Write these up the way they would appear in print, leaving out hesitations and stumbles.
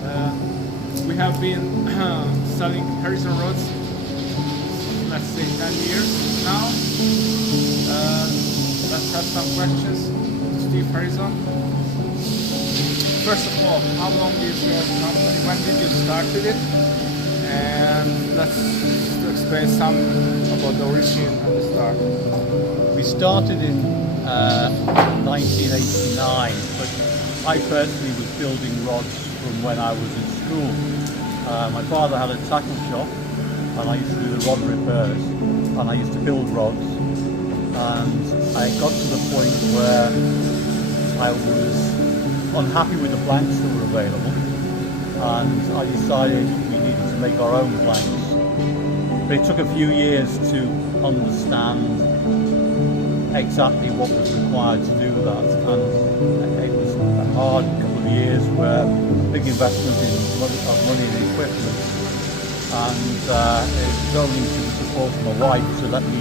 We have been selling Harrison rods, let's say 10 years now. Let's have some questions to Steve Harrison. First of all, how long is your company? When did you start with it? And let's explain some about the origin and the start. We started in 1989, but I personally was building rods from when I was in school. My father had a tackle shop and I used to do the rod repairs and I used to build rods, and I got to the point where I was unhappy with the blanks that were available, and I decided we needed to make our own blanks. But it took a few years to understand exactly what was required to do that, and it was a hard couple of years where big investment of money in equipment, and it was only to the support of my wife to let me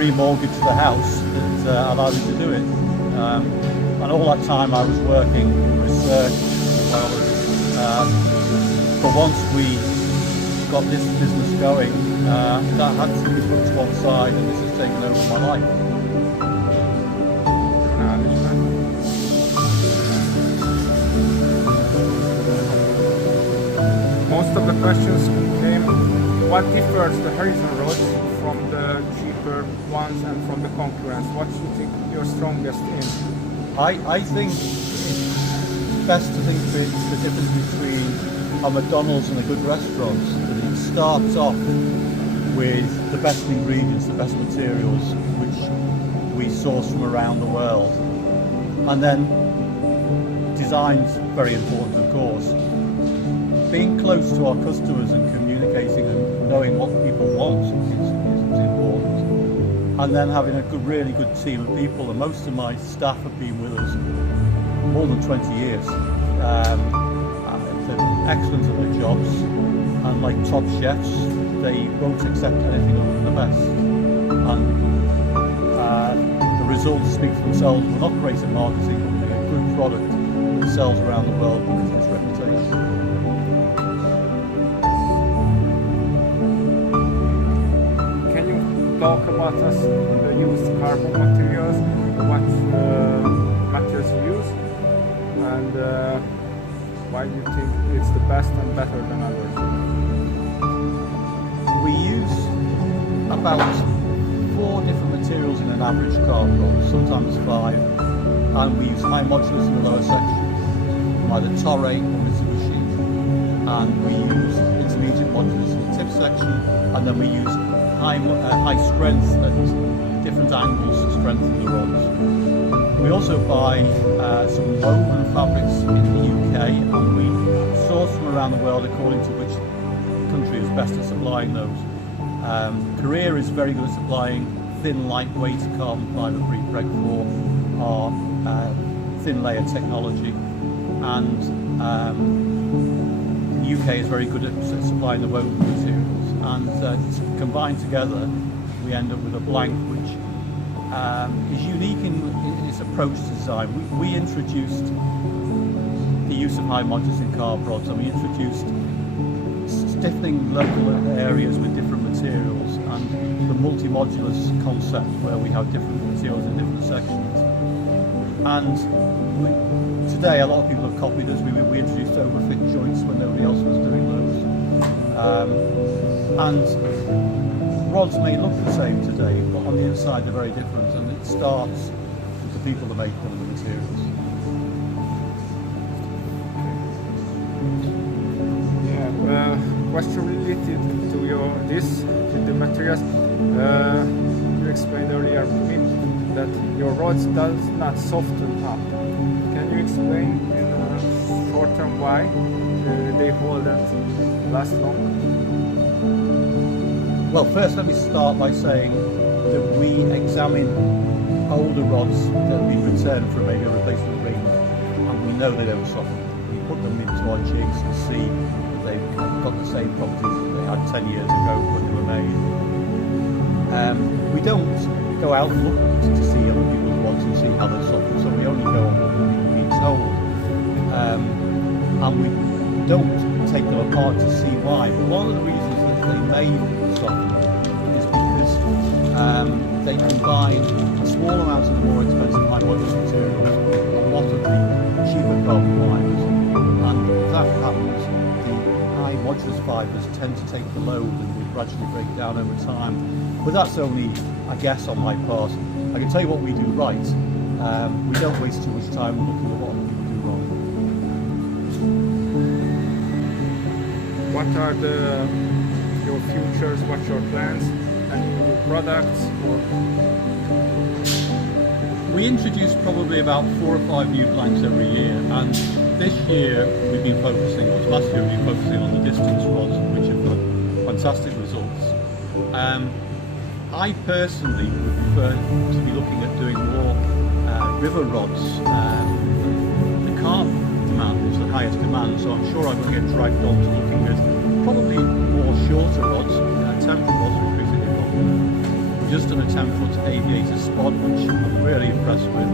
remortgage the house that allowed me to do it. And all that time I was working in research as well as, but once we got this business going, that had to be put to one side, and this has taken over my life. Most of the questions came, what differs the Harrison rods from the cheaper ones and from the concurrents? What do you think you're strongest in? I think it's best to think of the difference between a McDonald's and a good restaurant. It starts off with the best ingredients, the best materials, which we source from around the world. And then design's very important, of course. Being close to our customers and communicating and knowing what people want is important. And then having a really good team of people, and most of my staff have been with us more than 20 years. They're excellent at their jobs, and like top chefs, they won't accept anything other than the best. And the results speak for themselves. We're not great at marketing, but we're a good product that sells around the world because of its reputation. Talk about us, the used carbon materials, what materials you use, and why do you think it's the best and better than others? We use about 4 different materials in an average carp rod, sometimes 5, and we use high modulus in the lower section, either Torre or Mitsubishi, and we use intermediate modulus in the tip section, and then we use high strength at different angles to strengthen the rods. We also buy some woven fabrics in the UK, and we source them around the world according to which country is best at supplying those. Korea is very good at supplying thin, lightweight carbon fibre pre-preg for our thin layer technology, and the UK is very good at supplying the woven materials. And combined together, we end up with a blank which is unique in its approach to design. We introduced the use of high modulus in carb rods, and we introduced stiffening local areas with different materials, and the multi-modulus concept where we have different materials in different sections. And today a lot of people have copied us. We introduced overfit joints when nobody else was doing those. And rods may look the same today, but on the inside they're very different, and it starts with the people that make them, the materials. Yeah, question related to the materials. You explained earlier to me that your rods does not soften up. Can you explain in a short term why they hold and last long? Well, first let me start by saying that we examine older rods that have been returned from maybe a replacement ring, and we know they don't soften. We put them into our jigs and see that they've got the same properties that they had 10 years ago when they were made. We don't go out and look to see other people's rods and see how they're softened, so we only go on what we've been told. And we don't take them apart to see why, but one of the reasons that they may soften is because they combine a small amount of the more expensive high modulus materials, a lot of the cheaper carbon fibres, and if that happens, the high modulus fibres tend to take the load and will gradually break down over time. But that's only a guess on my part. I can tell you what we do right. We don't waste too much time looking at what other people do wrong. What are your futures? What's your plans? Any new products? Or we introduce probably about 4 or 5 new blanks every year, and this year we've been focusing, last year we've been focusing on the distance rods, which have got fantastic results. I personally would prefer to be looking at doing more river rods. The carp demand is the highest demand, so I'm sure I'm going to get dragged on to looking at probably more shorter rods. 10-foot rods are increasingly popular. We've just done a 10-foot aviator spot, which I'm really impressed with.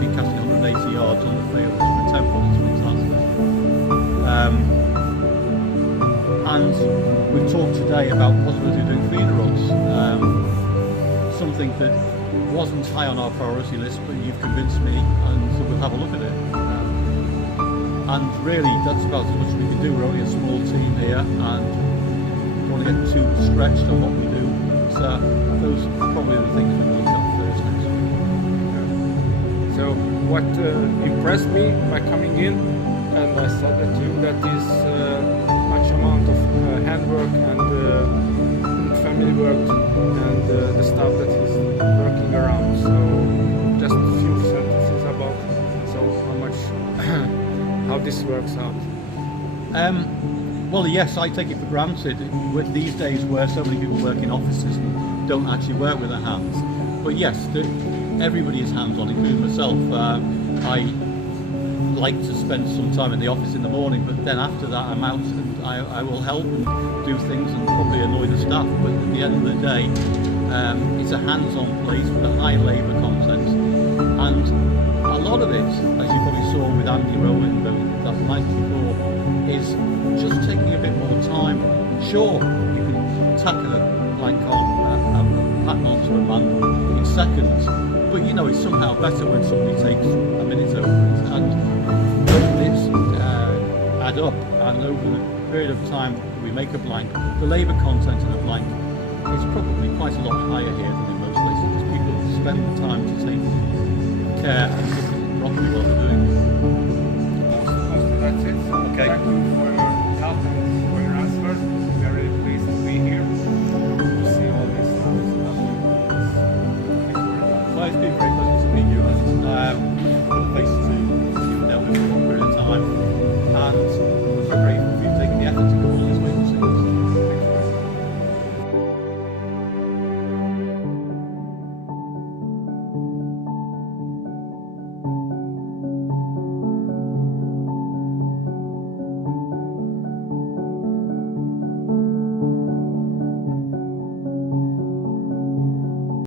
Been casting 180 yards on the field for a 10-foot, it's fantastic. And we've talked today about the possibility of doing feeder rods, something that wasn't high on our priority list, but you've convinced me, and so we'll have a look at it. And really, that's about as much as we can do. We're only a small team here, and don't want to get too stretched on what we do. So those are probably the things we're going to look at first next week. so, what impressed me by coming in, and I said that to you, that is much amount of handwork and family work and the stuff that is working around. So just a few sentences about how this works out. Well, yes, I take it for granted these days where so many people work in offices and don't actually work with their hands. But yes, everybody is hands-on, including myself. I like to spend some time in the office in the morning, but then after that I'm out and I will help and do things and probably annoy the staff, but at the end of the day it's a hands-on place with a high labour content, and a lot of it, as you probably saw with Andy Rowland that night before, is just taking a bit more time. Sure, you can tack a blank on, a pattern onto a mandrel in seconds, but you know it's somehow better when somebody takes a minute over it, and it's add up, and over the period of time we make a blank, the labour content in a blank is probably quite a lot higher here than in most places, because people spend the time to take care and look at it properly while they're doing it.